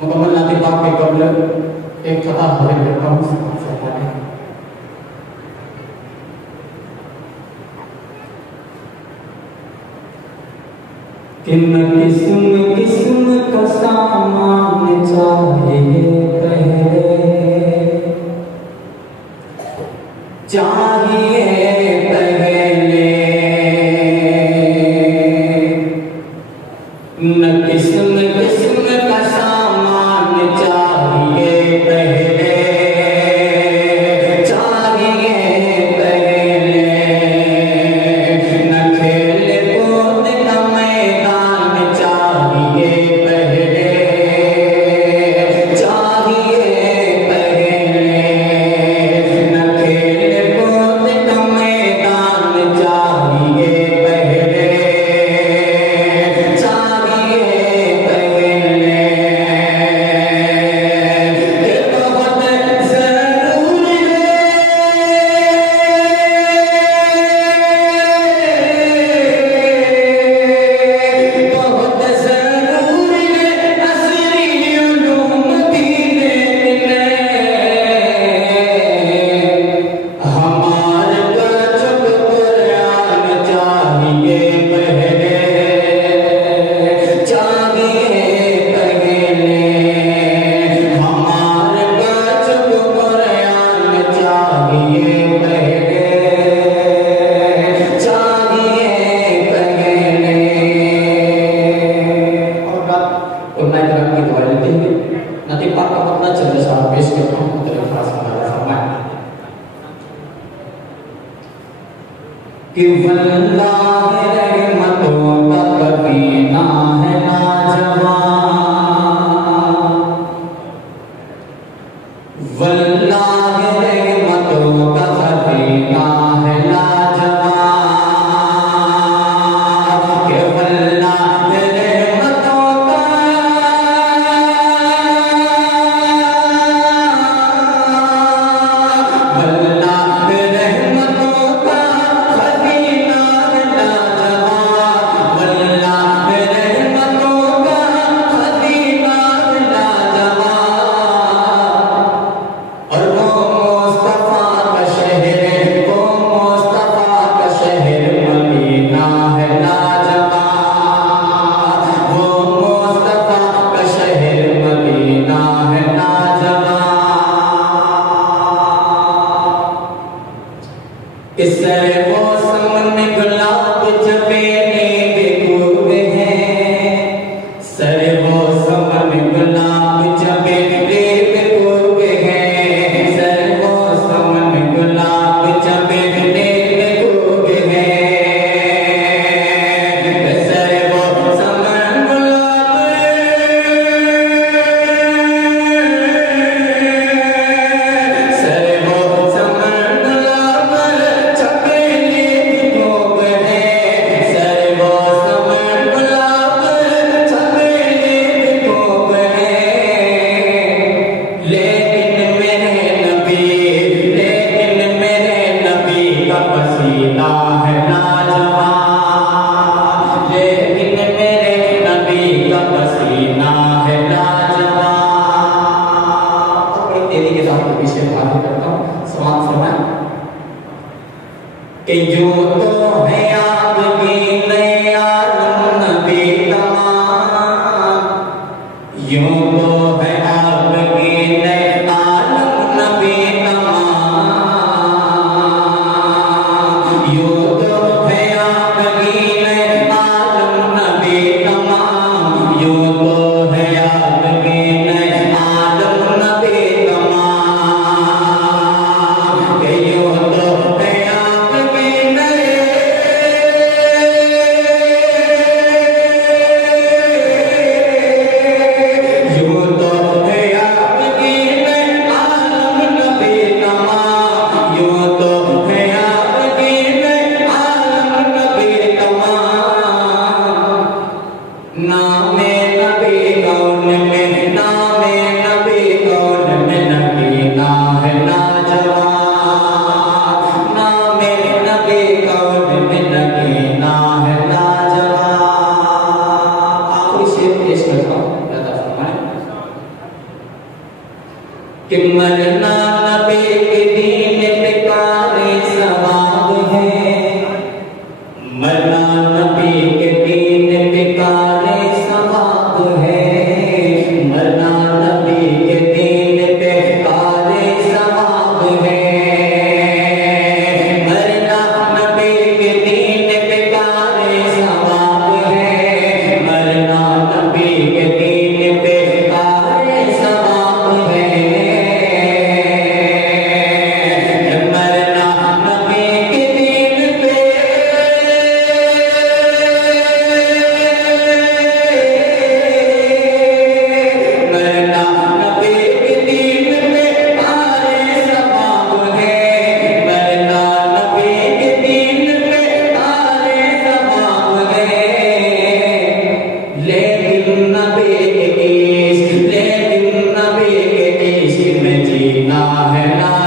मुकम्मल नाते पाक के कबल एक कथा हवाले करता हूँ कि न किस्म किस्म का सामान चाहिए पहले न किस्म किस्म का सामान चाहिए पहले न खेल कूद का मैदान चाहिए पहले न खेल कूद का मैदान चाहिए पहले nanti Pak Kapolda jelas habis ketemu dengan prasangka sama. कि वल्लाह रहमतों का कबीना है लाजवाब, वल्लाह रहमतों का कबीना है लाजवाब, कि वल्लाह रहमतों का यूं तो है आपकी नए आलम नबी तमाम, यूं तो है आपकी नए आलम नबी तमाम, यूं तो है आपकी नए आलम नबी तमाम, के यूं तो है आपकी नए नामे नबी कौन में, नामे नबी कौन में नगीना है लाजवाब, नामे नबी कौन में नगीना है लाजवाब। आखिरी शेर पेश करता हूँ, दादा फरमाए कि मरना नबी के दीन पे कारी सवाब है, मरना नबी के दीन पे कारी सवाब है, मरना नबी के दीन पे कारी सवाब है, मरना नबी के दीन पे कारी सवाब है, मरना नबी के दीन पे कारी सवाब है, मरना नबी के दीन पे जीना है ना